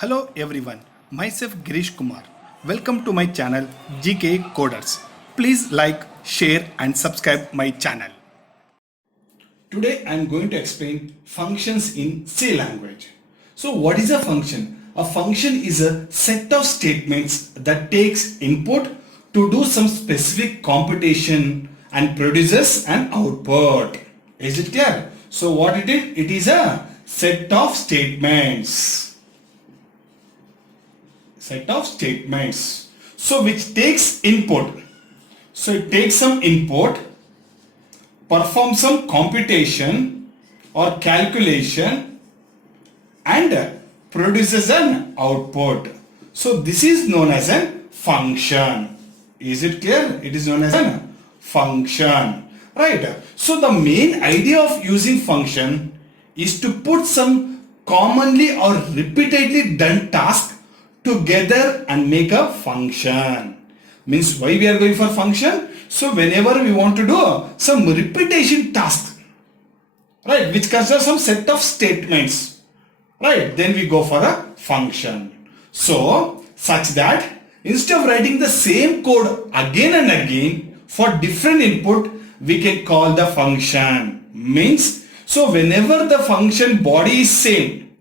Hello everyone, myself Girish Kumar. Welcome to my channel GK Coders. Please like, share and subscribe my channel. Today I am going to explain functions in C language. So what is a function? A function is a set of statements that takes input to do some specific computation and produces an output. Is it clear? So what it is? It is a set of statements. So which takes input. So it takes some input, performs some computation or calculation and produces an output. So this is known as a function. Is it clear? It is known as a function. Right. So the main idea of using function is to put some commonly or repeatedly done task together and make a function. Means why we are going for function? So whenever we want to do some repetition task, right, which consists some set of statements, right, then we go for a function. So such that instead of writing the same code again and again for different input, we can call the function. Means so whenever the function body is same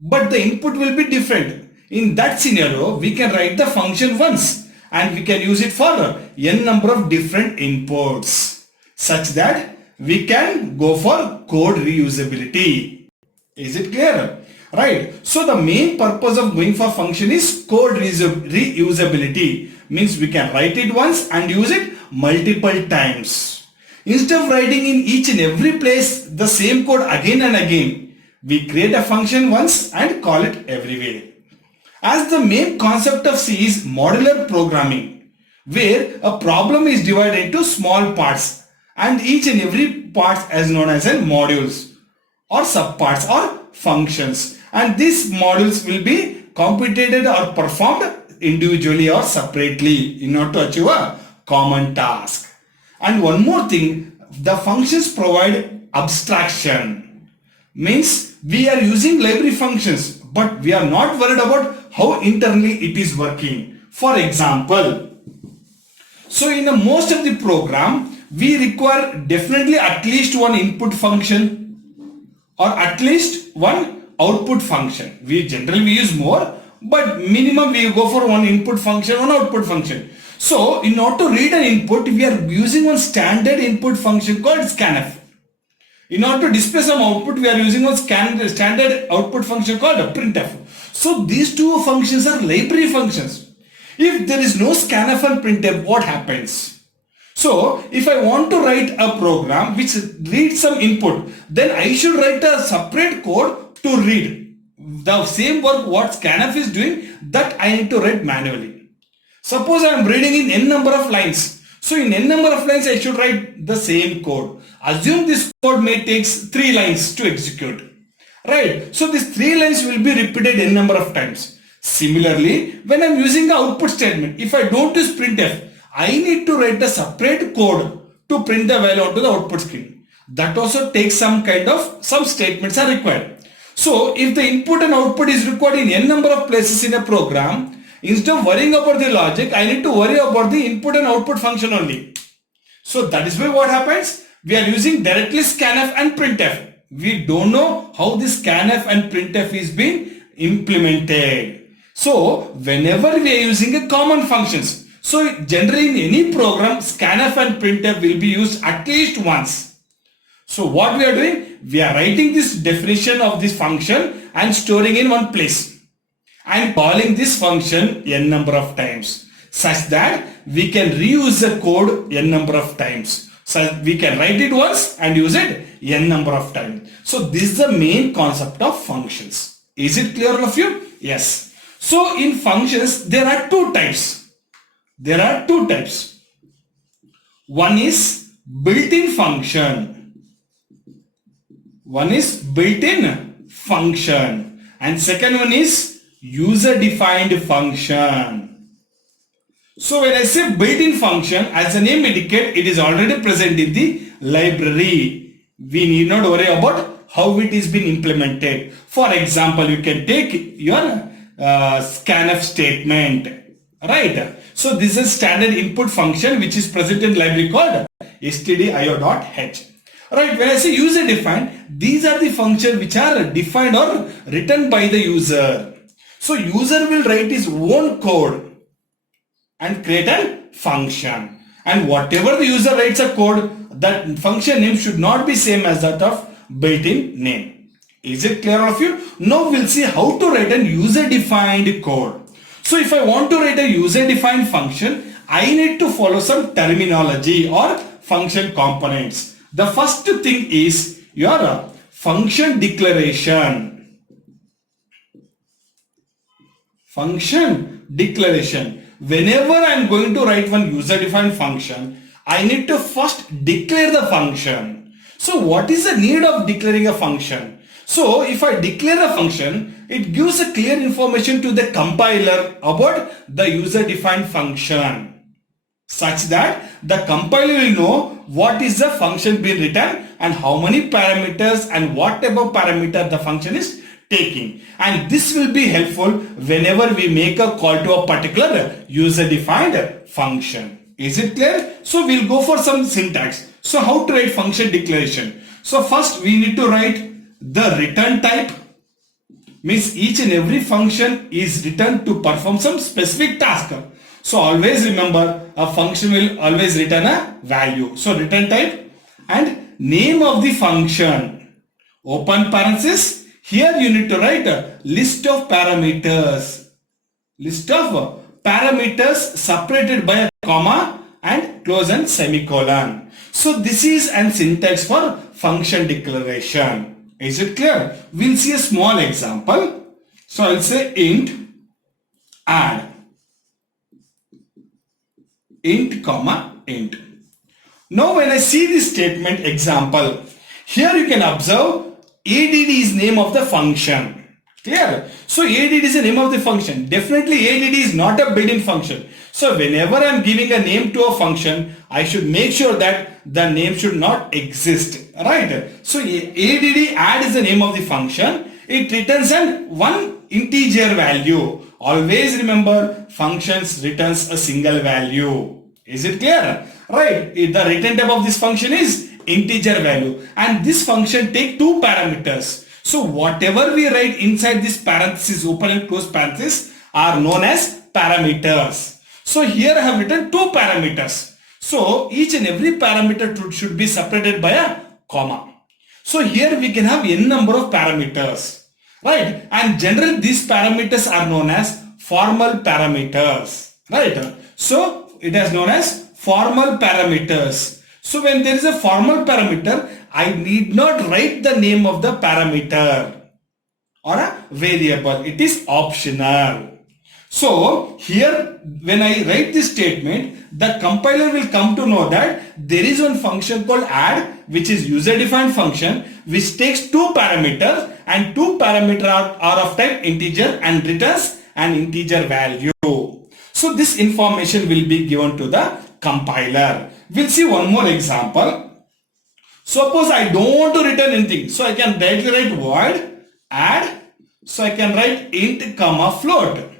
but the input will be different, in that scenario we can write the function once and we can use it for n number of different inputs such that we can go for code reusability. Is it clear? Right. So the main purpose of going for function is code reusability. Means we can write it once and use it multiple times. Instead of writing in each and every place the same code again and again, we create a function once and call it everywhere. As the main concept of C is modular programming, where a problem is divided into small parts and each and every part is known as modules or subparts or functions, and these modules will be computed or performed individually or separately in order to achieve a common task. And one more thing, the functions provide abstraction. Means we are using library functions but we are not worried about how internally it is working. For example, so in most of the program we require definitely at least one input function or at least one output function. We generally use more, but minimum we go for one input function, one output function. So in order to read an input, we are using one standard input function called scanf. In order to display some output, we are using one standard output function called a printf. So these two functions are library functions. If there is no scanf and printf, what happens? So if I want to write a program which reads some input, then I should write a separate code to read the same work what scanf is doing, that I need to write manually. Suppose I am reading in n number of lines. So in n number of lines I should write the same code. Assume this code may takes 3 lines to execute. Right. So these 3 lines will be repeated n number of times. Similarly, when I am using the output statement, if I don't use printf, I need to write a separate code to print the value onto the output screen. That also takes some statements are required. So if the input and output is required in n number of places in a program, instead of worrying about the logic, I need to worry about the input and output function only. So that is why what happens? We are using directly scanf and printf. We don't know how this scanf and printf is being implemented. So whenever we are using a common functions, so generally in any program scanf and printf will be used at least once. So what we are doing? We are writing this definition of this function and storing in one place and calling this function n number of times such that we can reuse the code n number of times. So we can write it once and use it n number of times. So this is the main concept of functions. Is it clear all of you? Yes. So in functions there are two types. One is built-in function. And second one is user-defined function. So when I say built-in function, as the name indicates, it is already present in the library. We need not worry about how it is being implemented. For example, you can take your scanf statement, right? So this is standard input function which is present in library called stdio.h. Right, when I say user defined, these are the functions which are defined or written by the user. So user will write his own code and create a function. And whatever the user writes a code, that function name should not be same as that of built-in name. Is it clear all of you? Now we'll see how to write a user-defined code. So if I want to write a user-defined function, I need to follow some terminology or function components. The first thing is your function declaration. Function declaration. Whenever I am going to write one user-defined function, I need to first declare the function. So what is the need of declaring a function? So if I declare a function, it gives a clear information to the compiler about the user-defined function, such that the compiler will know what is the function being written and how many parameters and what type of parameter the function is taking. And this will be helpful whenever we make a call to a particular user-defined function. Is it clear? So we'll go for some syntax. So how to write function declaration? So first we need to write the return type. Means each and every function is written to perform some specific task. So always remember, a function will always return a value. So return type and name of the function. Open parenthesis. Here you need to write a list of parameters. List of parameters separated by a comma and close and semicolon. So this is an syntax for function declaration. Is it clear? We'll see a small example. So I'll say int add. Int comma int. Now when I see this statement example, here you can observe add is name of the function. Clear? So add is the name of the function. Definitely add is not a built-in function. So whenever I am giving a name to a function, I should make sure that the name should not exist. Right? So add is the name of the function. It returns one integer value. Always remember, functions returns a single value. Is it clear? Right. The return type of this function is integer value. And this function take two parameters. So whatever we write inside this parenthesis, open and close parenthesis, are known as parameters. So here I have written two parameters. So each and every parameter should be separated by a comma. So here we can have n number of parameters. Right, and generally these parameters are known as formal parameters. Right, so it is known as formal parameters. So when there is a formal parameter, I need not write the name of the parameter or a variable. It is optional. So here when I write this statement, the compiler will come to know that there is one function called add, which is user defined function, which takes two parameters, and two parameters are of type integer and returns an integer value. So this information will be given to the compiler. We'll see one more example. Suppose I don't want to return anything, so I can directly write void add. So I can write int comma float.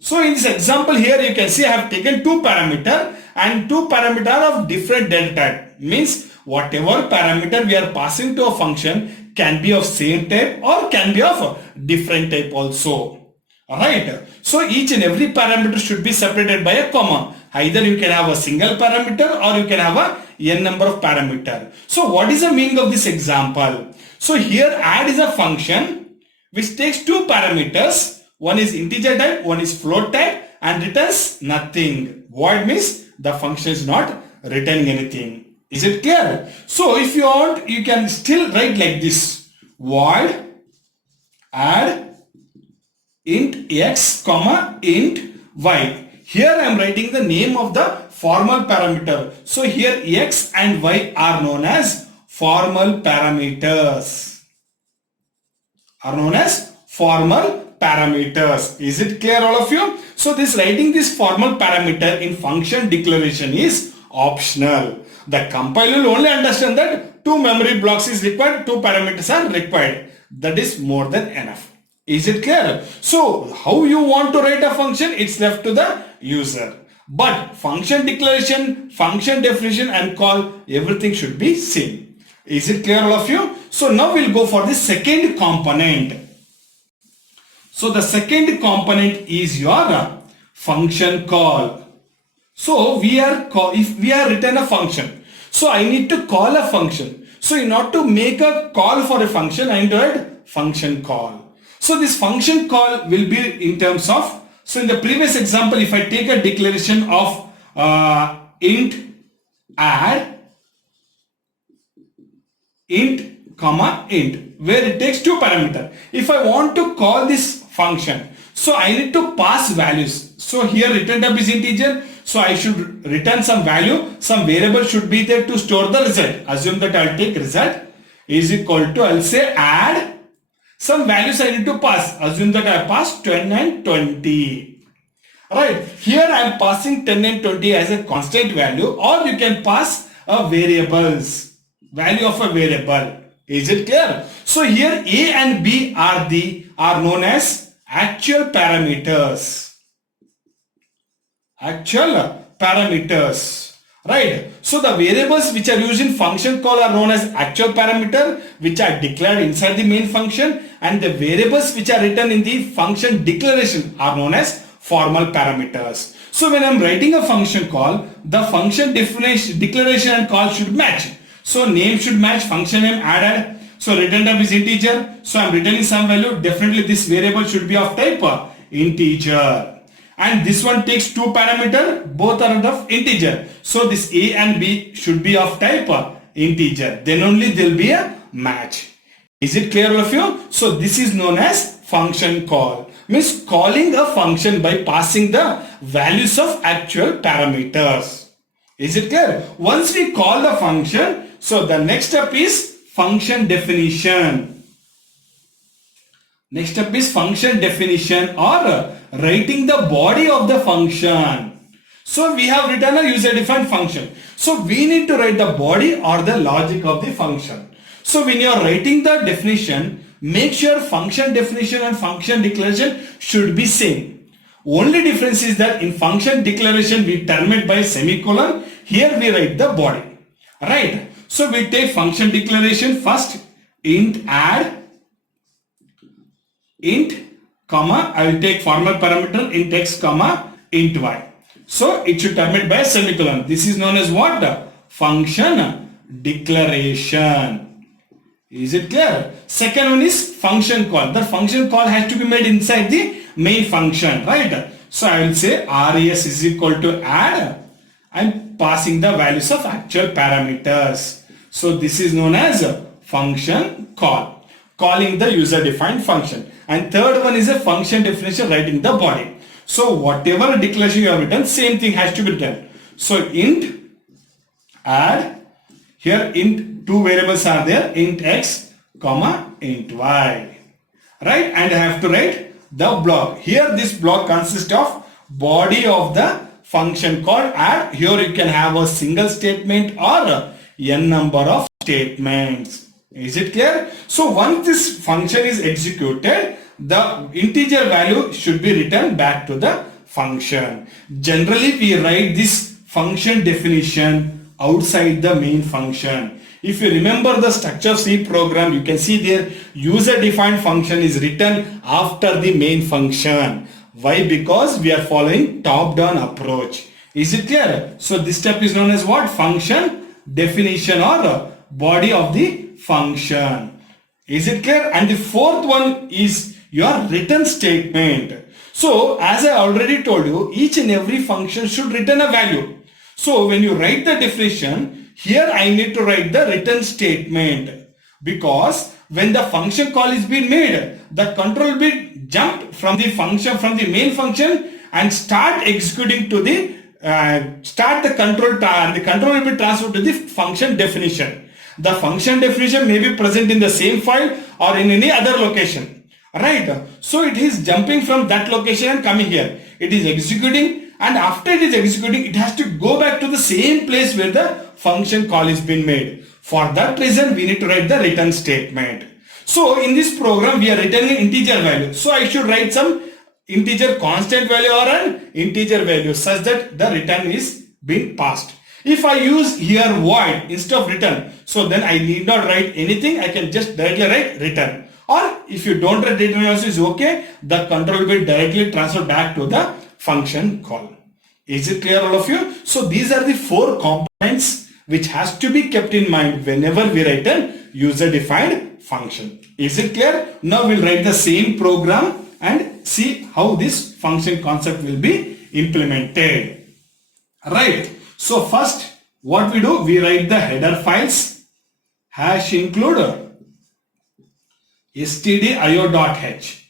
So in this example here you can see I have taken two parameter and two parameter of different data type. Means whatever parameter we are passing to a function can be of same type or can be of different type also. Alright. So each and every parameter should be separated by a comma. Either you can have a single parameter or you can have a n number of parameter. So what is the meaning of this example? So here add is a function which takes two parameters. One is integer type, one is float type, and returns nothing. Void means the function is not returning anything. Is it clear? So if you want, you can still write like this. Void add int x comma int y. Here I am writing the name of the formal parameter. So here x and y are known as formal parameters. Are known as formal parameters. Is it clear all of you? So this writing this formal parameter in function declaration is optional. The compiler will only understand that two memory blocks is required, two parameters are required. That is more than enough. Is it clear? So how you want to write a function, it's left to the user. But function declaration, function definition and call, everything should be same. Is it clear all of you? So now we'll go for the second component. So the second component is your function call. So if we are written a function, so I need to call a function. So in order to make a call for a function, I need to write function call. So this function call will be in terms of, so in the previous example, if I take a declaration of int add int comma int, where it takes two parameters. If I want to call this function, so I need to pass values. So here return type is integer, so I should return some value, some variable should be there to store the result. Assume that I'll take result is equal to, I'll say add some values I need to pass. Assume that I pass 10 and 20. Right, here I am passing 10 and 20 as a constant value, or you can pass a variables, value of a variable. Is it clear? So here A and B are known as actual parameters. Actual parameters. Right. So the variables which are used in function call are known as actual parameter, which are declared inside the main function, and the variables which are written in the function declaration are known as formal parameters. So when I am writing a function call, the function definition, declaration and call should match. So name should match, function name added. So return type is integer. So I am returning some value. Definitely this variable should be of type integer. And this one takes two parameters, both are of integer. So this A and B should be of type integer. Then only there will be a match. Is it clear all of you? So this is known as function call. Means calling a function by passing the values of actual parameters. Is it clear? Once we call the function, so the next step is function definition. Next step is function definition, or writing the body of the function. So we have written a user defined function. So we need to write the body or the logic of the function. So when you are writing the definition, make sure function definition and function declaration should be same. Only difference is that in function declaration we terminate by semicolon. Here we write the body. Right. So we take function declaration first, int add int comma, I will take formal parameter int x comma int y. So it should terminate by a semicolon. This is known as what? Function declaration. Is it clear? Second one is function call. The function call has to be made inside the main function, right? So I will say res is equal to add. I am passing the values of actual parameters. So this is known as a function call, calling the user defined function. And third one is a function definition, writing the body. So whatever declaration you have written, same thing has to be written. So int add, here int two variables are there, int x comma int y, right? And I have to write the block. Here this block consists of body of the function called add. Here you can have a single statement or n number of statements. Is it clear? So once this function is executed, the integer value should be returned back to the function. Generally we write this function definition outside the main function. If you remember the structure of C program, you can see there user defined function is written after the main function. Why? Because we are following top down approach. Is it clear? So this step is known as what? Function definition, or body of the function. Is it clear? And the fourth one is your return statement. So as I already told you, each and every function should return a value. So when you write the definition, here I need to write the return statement, because when the function call is being made, the control will be jumped from the function, from the main function, and start executing to the the control will be transferred to the function definition. The function definition may be present in the same file or in any other location, right? So it is jumping from that location and coming here. It is executing, and after it is executing, it has to go back to the same place where the function call is being made. For that reason, we need to write the return statement. So in this program we are returning integer value. So I should write some integer constant value or an integer value such that the return is being passed. If I use here void instead of return, so then I need not write anything. I can just directly write return. Or if you don't write return also is okay. The control will be directly transferred back to the function call. Is it clear all of you? So these are the 4 components which has to be kept in mind whenever we write an user defined function. Is it clear? Now we'll write the same program and see how this function concept will be implemented. Right. So first what we do, we write the header files hash include stdio.h.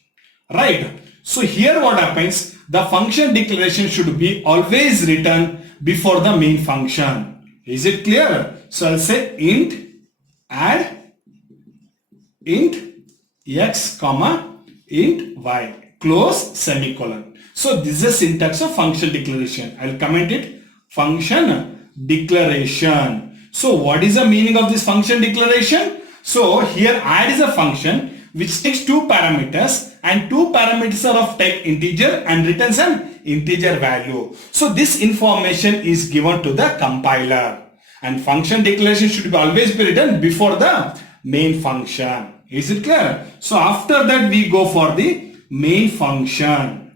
Right. So here what happens, the function declaration should be always written before the main function. Is it clear? So I'll say int add int x comma int y close semicolon. So this is the syntax of function declaration. I'll comment it function declaration. So what is the meaning of this function declaration? So here add is a function which takes 2 parameters and 2 parameters are of type integer and returns an integer value. So this information is given to the compiler, and function declaration should always be written before the main function. Is it clear? So after that we go for the main function.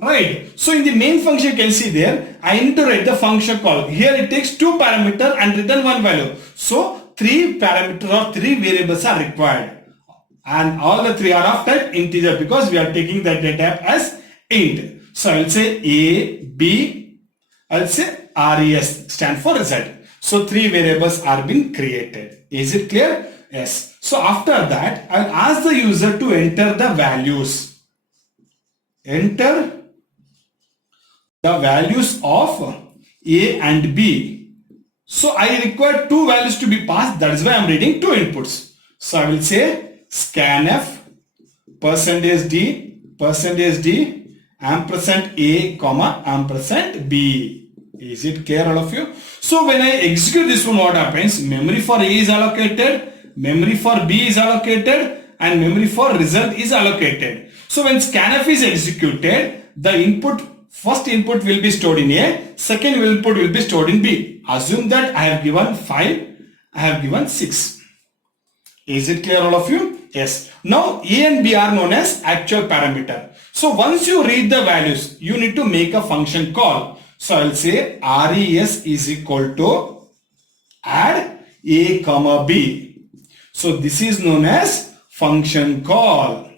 Right. So in the main function you can see there, I need to write the function call. Here it takes 2 parameters and return 1 value. So 3 parameters or 3 variables are required. And all the 3 are of type integer because we are taking the data type as int. So I will say A, B, I will say res stand for result. So 3 variables are being created. Is it clear? Yes. So after that I will ask the user to enter the values. Enter the values of A and B. So I require 2 values to be passed. That is why I am reading 2 inputs. So I will say scanf %d ampersand A comma ampersand B. Is it clear all of you? So when I execute this one, what happens? Memory for A is allocated, memory for B is allocated, and memory for result is allocated. So when scanf is executed, the first input will be stored in A, second input will be stored in B. Assume that I have given 5, I have given 6. Is it clear all of you? Yes. Now A and B are known as actual parameter. So once you read the values, you need to make a function call. So I will say res is equal to add A comma B. So this is known as function call.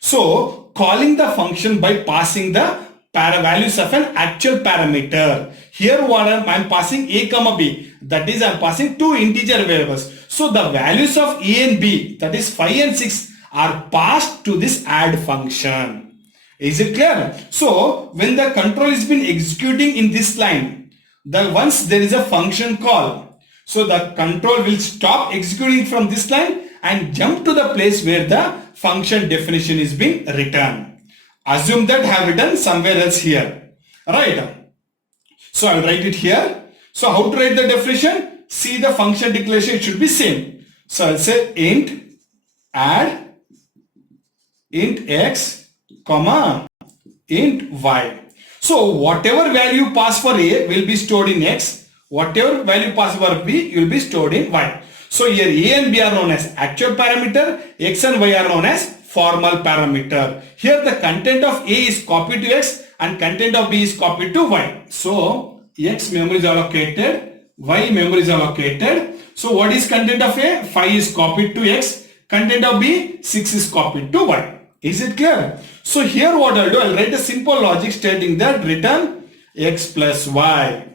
So calling the function by passing the values of an actual parameter. Here what I am passing A comma B. That is I am passing 2 integer variables. So the values of A and B, that is 5 and 6, are passed to this add function. Is it clear? So when the control is been executing in this line, once there is a function call, so the control will stop executing from this line and jump to the place where the function definition is being written. Assume that I have written somewhere else here. Right. So I will write it here. So how to write the definition? See the function declaration, it should be same. So I'll say int add int x comma int y. So whatever value pass for A will be stored in x, whatever value pass for B will be stored in y. So here A and B are known as actual parameter, x and y are known as formal parameter. Here the content of A is copied to x and content of B is copied to y. So x memory is allocated, y memory is allocated. So what is content of A? 5 is copied to x. Content of B, 6 is copied to y. Is it clear? So here what I'll do, I'll write a simple logic stating that return x plus y.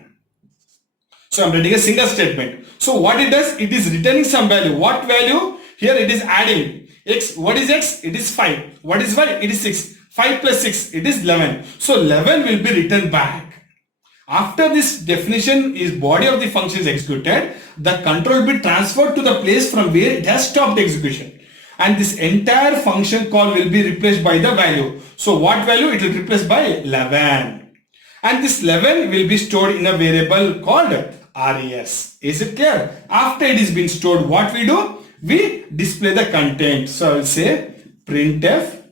So I'm writing a single statement. So what it does, it is returning some value. What value? Here it is adding x. What is x? It is 5. What is y? It is 6. 5 plus 6, it is 11. So 11 will be returned back. After this definition is body of the function is executed, the control will be transferred to the place from where it has stopped execution. And this entire function call will be replaced by the value. So what value? It will be replaced by 11. And this 11 will be stored in a variable called res. Is it clear? After it is been stored, what we do? we display the content. So I will say printf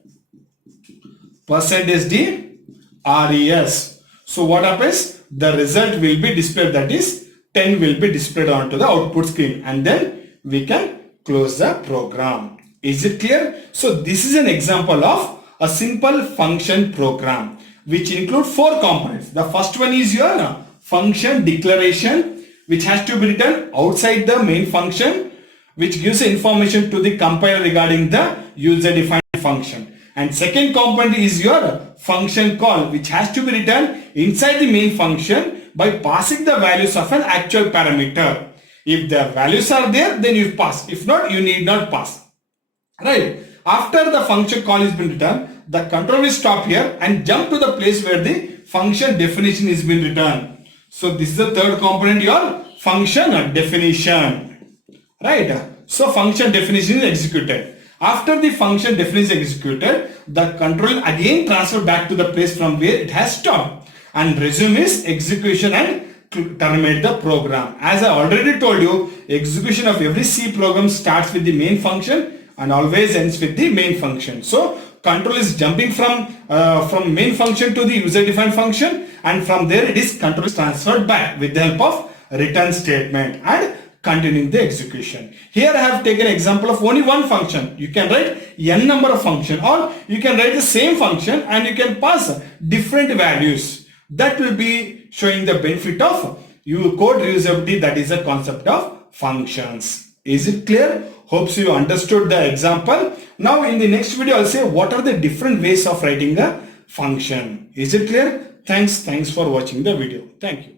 %d res. So what happens? The result will be displayed, that is 10 will be displayed onto the output screen, and then we can close the program. Is it clear? So this is an example of a simple function program which include 4 components. The first one is your function declaration, which has to be written outside the main function, which gives information to the compiler regarding the user defined function. And second component is your function call, which has to be written inside the main function by passing the values of an actual parameter. If the values are there, then you pass. If not, you need not pass. Right? After the function call has been written, the control will stop here and jump to the place where the function definition is been written. So this is the third component, your function definition. Right? So function definition is executed. After the function definition is executed, the control again transferred back to the place from where it has stopped, and resume is execution and terminate the program. As I already told you, execution of every C program starts with the main function and always ends with the main function. So control is jumping from main function to the user defined function, and from there it is control is transferred back with the help of return statement and continuing the execution. Here I have taken example of only one function. You can write n number of function, or you can write the same function and you can pass different values. That will be showing the benefit of your code reusability. That is the concept of functions. Is it clear? Hopes you understood the example. Now in the next video I'll say what are the different ways of writing a function. Is it clear? Thanks for watching the video. Thank you.